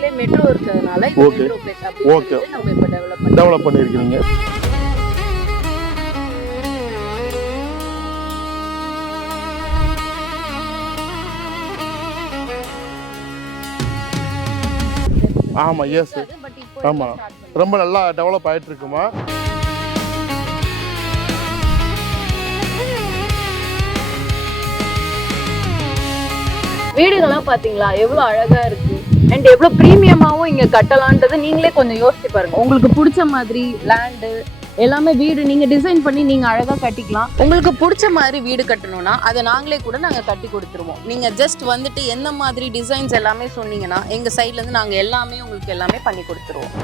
பக்கத்துலயே மெட்ரோ இருக்கிறதுனால இது ஓகே மெட்ரோபேட் அப்படின்னு ஓகே சொல்லிட்டு நம்ம இப்ப டெவலப் பண்ணியிருக்கிறீங்க. ஆமாம் எஸ் பட் இப்போ ஆமாம் ரொம்ப நல்லா டெவலப் ஆகிட்டு இருக்குமா. வீடுகள்லாம் பாத்தீங்களா எவ்வளவு அழகா இருக்கு அண்ட் எவ்வளவு பிரீமியமாவும் இங்க கட்டலான்றது நீங்களே கொஞ்சம் யோசிச்சு பாருங்க. உங்களுக்கு பிடிச்ச மாதிரி லேண்டு எல்லாமே வீடு நீங்க டிசைன் பண்ணி நீங்க அழகா கட்டிக்கலாம். உங்களுக்கு பிடிச்ச மாதிரி வீடு கட்டணும்னா அதை நாங்களே கூட நாங்க கட்டி கொடுத்துருவோம். நீங்க ஜஸ்ட் வந்துட்டு எந்த மாதிரி டிசைன்ஸ் எல்லாமே சொன்னீங்கன்னா எங்க சைட்ல இருந்து நாங்க எல்லாமே உங்களுக்கு எல்லாமே பண்ணி கொடுத்துருவோம்.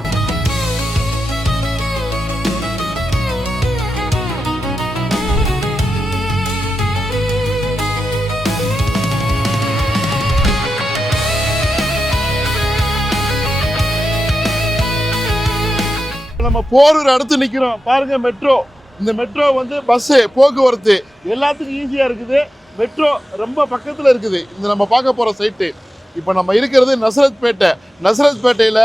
நம்ம போரூர் அடுத்து நிற்கிறோம் பாருங்க. மெட்ரோ, இந்த மெட்ரோ வந்து பஸ்ஸு போக்குவரத்து எல்லாத்துக்கும் ஈஸியாக இருக்குது. மெட்ரோ ரொம்ப பக்கத்தில் இருக்குது. இந்த நம்ம பார்க்க போகிற சைட்டு. இப்போ நம்ம இருக்கிறது நசரத்பேட்டை. நசரத்பேட்டையில்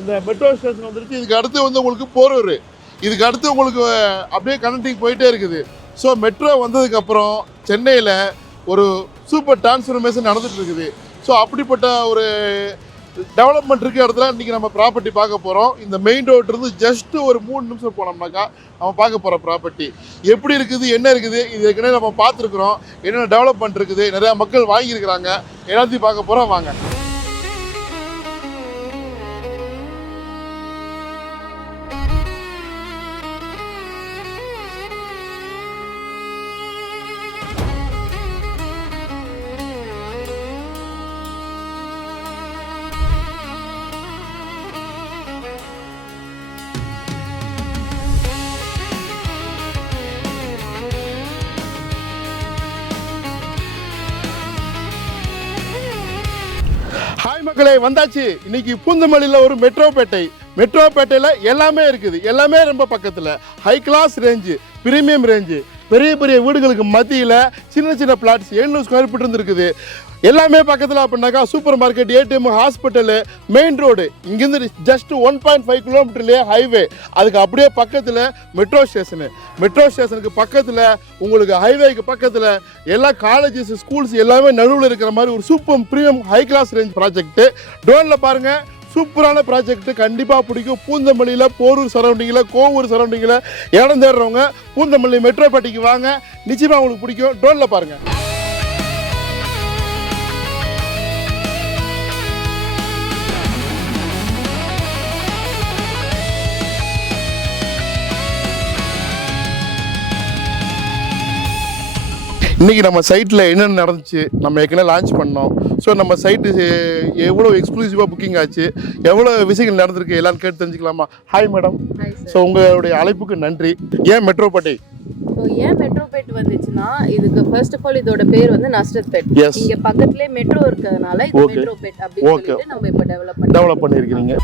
இந்த மெட்ரோ ஸ்டேஷன் வந்துருச்சு. இதுக்கு அடுத்து வந்து உங்களுக்கு போரூர், இதுக்கு அடுத்து உங்களுக்கு அப்படியே கனெக்டிங் போயிட்டே இருக்குது. ஸோ மெட்ரோ வந்ததுக்கப்புறம் சென்னையில் ஒரு சூப்பர் டிரான்ஸ்ஃபர்மேஷன் நடந்துகிட்டு இருக்குது. ஸோ அப்படிப்பட்ட ஒரு டெவலப்மெண்ட் இருக்க இடத்துல இன்றைக்கி நம்ம ப்ராப்பர்ட்டி பார்க்க போகிறோம். இந்த மெயின் ரோட்லேருந்து ஜஸ்ட்டு ஒரு 3 நிமிஷம் போனோம்னாக்கா நம்ம பார்க்க போகிற ப்ராப்பர்ட்டி எப்படி இருக்குது, என்ன இருக்குது, இது ஏற்கனவே நம்ம பார்த்துருக்குறோம். என்னென்ன டெவலப்மெண்ட் இருக்குது, நிறையா மக்கள் வாங்கியிருக்கிறாங்க, எல்லாத்தையும் பார்க்க போகிறோம். வாங்க. ஹாய் மக்களே, வந்தாச்சு. இன்னைக்கு பூந்தமல்லியில் ஒரு மெட்ரோபேட்டை. மெட்ரோபேட்டையில் எல்லாமே இருக்குது. எல்லாமே ரொம்ப பக்கத்தில் high class range, premium range, பெரிய பெரிய வீடுகளுக்கு மத்தியில் சின்ன சின்ன பிளாட்ஸ் 700 ஸ்கொயர் ஃபீட் இருந்து இருக்குது. எல்லாமே பக்கத்தில் அப்படின்னாக்கா super market, ATM, hospital, main road. இங்கேருந்து ஜஸ்ட் 1.5 கிலோமீட்டர்லேயே ஹைவே. அதுக்கு அப்படியே பக்கத்தில் மெட்ரோ ஸ்டேஷனு. மெட்ரோ ஸ்டேஷனுக்கு பக்கத்தில் உங்களுக்கு ஹைவேக்கு பக்கத்தில் எல்லா காலேஜஸ், ஸ்கூல்ஸ் எல்லாமே நடுவில் இருக்கிற மாதிரி ஒரு super premium high class range project. ட்ரோனில் பாருங்கள், சூப்பரான ப்ராஜெக்ட். கண்டிப்பாக பிடிக்கும். பூந்தமல்லியில், போரூர் சரௌண்டிங்கில், கோவூர் சரௌண்டிங்கில் இடம் தேடுறவங்க பூந்தமல்லி மெட்ரோபேட்டைக்கு வாங்க, நிச்சயமாக உங்களுக்கு பிடிக்கும். ட்ரோனில் பாருங்கள். இன்றைக்கி நம்ம சைட்டில் என்னென்ன நடந்துச்சு, நம்ம ஏற்கனவே லான்ச் பண்ணோம். ஸோ நம்ம சைட்டு எவ்வளோ எக்ஸ்க்ளூசிவாக புக்கிங் ஆச்சு, எவ்வளோ விஷயங்கள் நடந்திருக்கு எல்லாம் கேட்டு தெரிஞ்சுக்கலாமா? Hi madam. ஸோ உங்களுடைய அழைப்புக்கு நன்றி. ஏன் மெட்ரோபேட்டை? ஏன் மெட்ரோபேட் வந்துச்சுன்னா, இதுக்கு ஃபர்ஸ்ட் ஆஃப் ஆல் இதோட பேர் வந்து நஸ்ரத்பேட். இங்க பக்கத்துலயே மெட்ரோ இருக்கிறதுனால இது மெட்ரோபேட் அப்படின்னு சொல்லிட்டு நம்ம இப்ப டெவலப் பண்ணியிருக்கீங்க.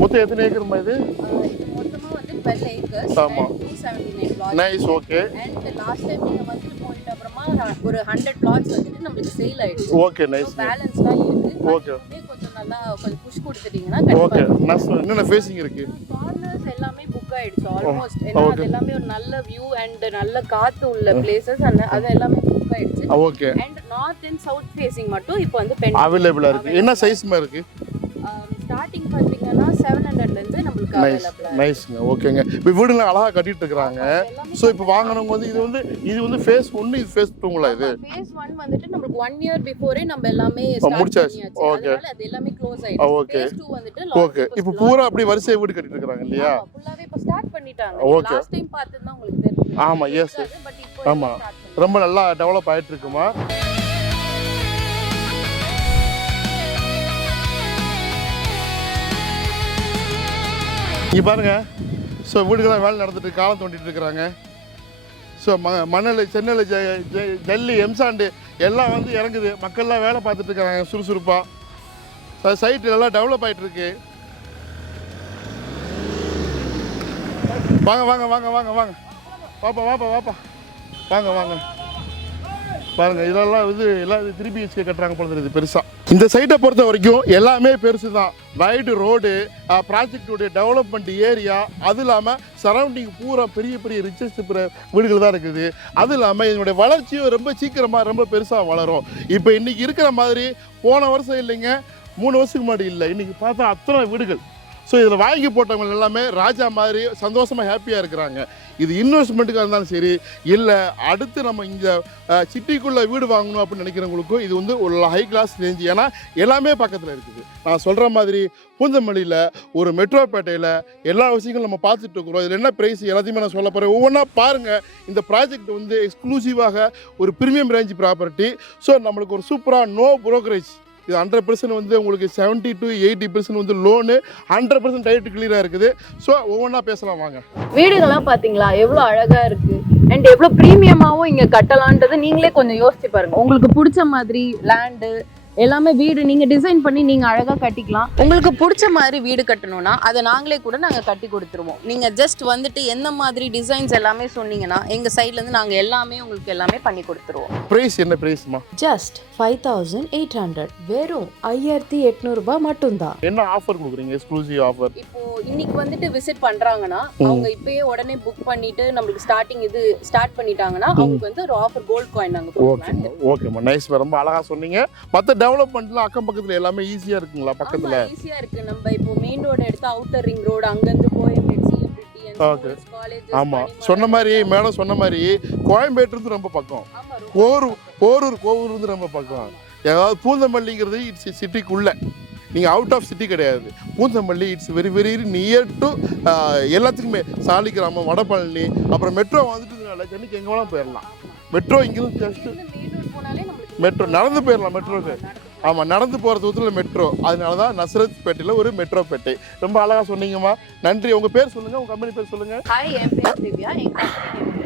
மொத்தம் எத்தனை ஏக்கர்மா இது? மொத்தமா வந்து 12 ஏக்கர்ஸ். ஆமா. 279 plots. Nice. Okay. And last time நீங்க வந்து போயிட்ட அப்புறமா ஒரு 100 plots வந்துட்டு நமக்கு சேல் ஆயிடுச்சு. Okay nice. பேலன்ஸ்லாம் இருக்கு. ஓகே. கொஞ்சம் நல்லா கொஞ்சம் புஷ் கொடுத்துட்டீங்கன்னா கண்டிப்பா. ஓகே. நைஸ். என்னென்ன ஃபேசிங் இருக்கு? கார்னர்ஸ் எல்லாமே புக் ஆயிடுச்சு ஆல்மோஸ்ட். ஏன்னா அது எல்லாமே ஒரு நல்ல வியூ அண்ட் நல்ல காத்து உள்ள பிளேसेस. அது எல்லாமே புக் ஆயிடுச்சு. Okay. And north and south facing மட்டும் இப்போ வந்து பெண்டிங் அவேலபிளா இருக்கு. என்ன சைஸ்மா இருக்கு? ஸ்டார்டிங் பாத்தீங்கன்னா 700 ல இருந்து நமக்கு அவேலபிளா. நைஸ்ங்க. ஓகேங்க. இப்போ வீடுலாம் அழகா கட்டிட்டு இருக்காங்க. சோ இப்போ வாங்குறவங்க வந்து இது வந்து ஃபேஸ் 1, இது ஃபேஸ் 2ங்களா? இது ஃபேஸ் 1 வந்துட்டு நமக்கு 1 இயர் பிஃபோரே நம்ம எல்லாமே ஸ்டார்ட் பண்ணியாச்சு. ஓகே. அதனால அது எல்லாமே க்ளோஸ் ஆயிடுச்சு. ஓகே. ஃபேஸ் 2 வந்துட்டு ஓகே. இப்போ பூரா அப்படியே வரிசை வீடு கட்டிட்டு இருக்காங்க இல்லையா? ஃபுல்லாவே இப்போ ஸ்டார்ட் பண்ணிட்டாங்க. லாஸ்ட் டைம் பார்த்தா உங்களுக்கு தெரியும். ஆமா எஸ். ஆமா. ரொம்ப நல்லா டெவலப் ஆயிட்டு இருக்குமா. இங்கே பாருங்கள். ஸோ வீடுகள்லாம் வேலை நடந்துட்டு காலம் தோண்டிட்டு இருக்கிறாங்க. ஸோ மணல், சென்னல், ஜல்லி, எம்சாண்டு எல்லாம் வந்து இறங்குது. மக்கள்லாம் வேலை பார்த்துட்டு இருக்காங்க சுறுசுறுப்பாக. சைட்டு எல்லாம் டெவலப் ஆகிட்டு இருக்கு. வாங்க வாங்க வாங்க வாங்க வாங்க வாப்பா வாப்பா வாப்பா வாங்க வாங்க பாருங்க இதெல்லாம் எல்லாம் இது 3 BHK கட்டுறாங்க போல தெரியுது பெருசா. இந்த சைட்டை பொறுத்த வரைக்கும் எல்லாமே பெருசு தான். வைடு ரோடு, ப்ராஜெக்டுடைய டெவலப்மெண்ட் ஏரியா, அது இல்லாமல் சரௌண்டிங் பூரா பெரிய பெரிய ரிச்சஸ்ட் வீடுகள் தான் இருக்குது. அது இல்லாமல் இதனுடைய வளர்ச்சியும் ரொம்ப சீக்கிரமாக ரொம்ப பெருசாக வளரும். இப்போ இன்னைக்கு இருக்கிற மாதிரி போன வருஷம் இல்லைங்க, 3 வருஷத்துக்கு முன்னாடி இல்லை. இன்னைக்கு பார்த்தா அத்தனை வீடுகள். ஸோ இதில் வாங்கி போட்டவங்க எல்லாமே ராஜா மாதிரி சந்தோஷமாக ஹாப்பியாக இருக்கிறாங்க. இது இன்வெஸ்ட்மெண்ட்டுக்காக இருந்தாலும் சரி, இல்லை அடுத்து நம்ம இங்கே சிட்டிக்குள்ளே வீடு வாங்கணும் அப்படின்னு நினைக்கிறவங்களுக்கும் இது ஒரு ஹை கிளாஸ் ரேஞ்சு. ஏன்னா எல்லாமே பக்கத்தில் இருக்குது. நான் சொல்கிற மாதிரி பூந்தமல்லியில் ஒரு மெட்ரோபேட்டையில் எல்லா விஷயங்களும் நம்ம பார்த்துட்டு இருக்கிறோம். இதில் என்ன ப்ரைஸ் எல்லாத்தையுமே நான் சொல்ல போகிறேன். ஒவ்வொன்றா பாருங்கள். இந்த ப்ராஜெக்ட் எக்ஸ்க்ளூசிவாக ஒரு ப்ரீமியம் ரேஞ்ச் ப்ராப்பர்ட்டி. ஸோ நம்மளுக்கு ஒரு சூப்பராக நோ ப்ரோக்கரேஜ். இது 100% உங்களுக்கு 70 to 80% லோனு, 100% டைட்டு கிளியராக இருக்குது. ஸோ ஒவ்வொன்றா பேசலாம் வாங்க. வீடுகள்லாம் பாத்தீங்களா எவ்வளவு அழகா இருக்கு அண்ட் எவ்வளவு பிரீமியமாவும் இங்க கட்டலான்றது நீங்களே கொஞ்சம் யோசிச்சு பாருங்க. உங்களுக்கு பிடிச்ச மாதிரி லேண்டு எல்லாமே வீடு நீங்க டிசைன் பண்ணி நீங்க அழகா கட்டிக்கலாம். உங்களுக்கு பிடிச்ச மாதிரி வீடு கட்டணும்னா அதை நாங்களே கூட நாங்க கட்டி கொடுத்துருவோம். நீங்க ஜஸ்ட் வந்துட்டு எந்த மாதிரி டிசைன்ஸ் எல்லாமே சொன்னீங்கன்னா எங்க சைட்ல இருந்து நாங்க உங்களுக்கு எல்லாமே பண்ணி கொடுத்துருவோம். பிரைஸ் என்ன பிரைஸ்மா? ஜஸ்ட் 5800, வெறும் 5800 ரூபாய் மட்டும்தான். என்ன ஆஃபர் கொடுக்குறீங்க? Exclusive offer. இப்போ இன்னைக்கு வந்துட்டு விசிட் பண்றாங்கன்னா அவங்க இப்பயே உடனே புக் பண்ணிட்டு நம்மளுக்கு ஸ்டார்ட் பண்ணிட்டாங்கன்னா அவங்களுக்கு ஒரு ஆஃபர் கோல்ட் காயின் நாங்க கொடுப்போம். ஓகேம்மா, நைஸ். ரொம்ப அழகா சொன்னீங்க. மற்ற டெவலப்மெண்ட்லாம் அக்கம் பக்கத்துல எல்லாமே ஈஸியா இருக்குங்களா? பக்கத்துல ஈஸியா இருக்கு. நம்ம இப்போ மெயின் ரோடு எடுத்து அவுட்டர் ரிங் ரோடு, அங்க இருந்து கோயம்பேடு சிஎம்டிடி காலேஜ். ஆமா, சொன்ன மாதிரி மேடம் சொன்ன மாதிரி கோயம்பேடு இருந்து ரொம்ப பக்கம், கோவூர் இருந்து ரொம்ப பக்கம். ஏதாவது பூந்தமல்லிங்கிறது இட்ஸ் சிட்டிக்குள்ள, நீங்கள் அவுட் ஆஃப் சிட்டி கிடையாது. Poonamallee it's very very near to எல்லாத்துக்குமே. சாலிகிராமம், வடபழனி, அப்புறம் மெட்ரோ வந்துட்டுனால சென்னைக்கு எங்கே வேணாலும் போயிடலாம். மெட்ரோ இங்கிருந்து ஜஸ்ட் மெட்ரோ நடந்து போயிடலாம். மெட்ரோக்கு ஆமாம், நடந்து போகிற தூரத்தில் மெட்ரோ. அதனால தான் நஸ்ரத் பேட்டையில் ஒரு மெட்ரோ பேட்டை. ரொம்ப அழகாக சொன்னீங்கம்மா, நன்றி. உங்கள் பேர் சொல்லுங்கள், உங்கள் கம்பெனி பேர் சொல்லுங்கள். ஹாய், என் பேர் திவ்யா. என் கம்பெனி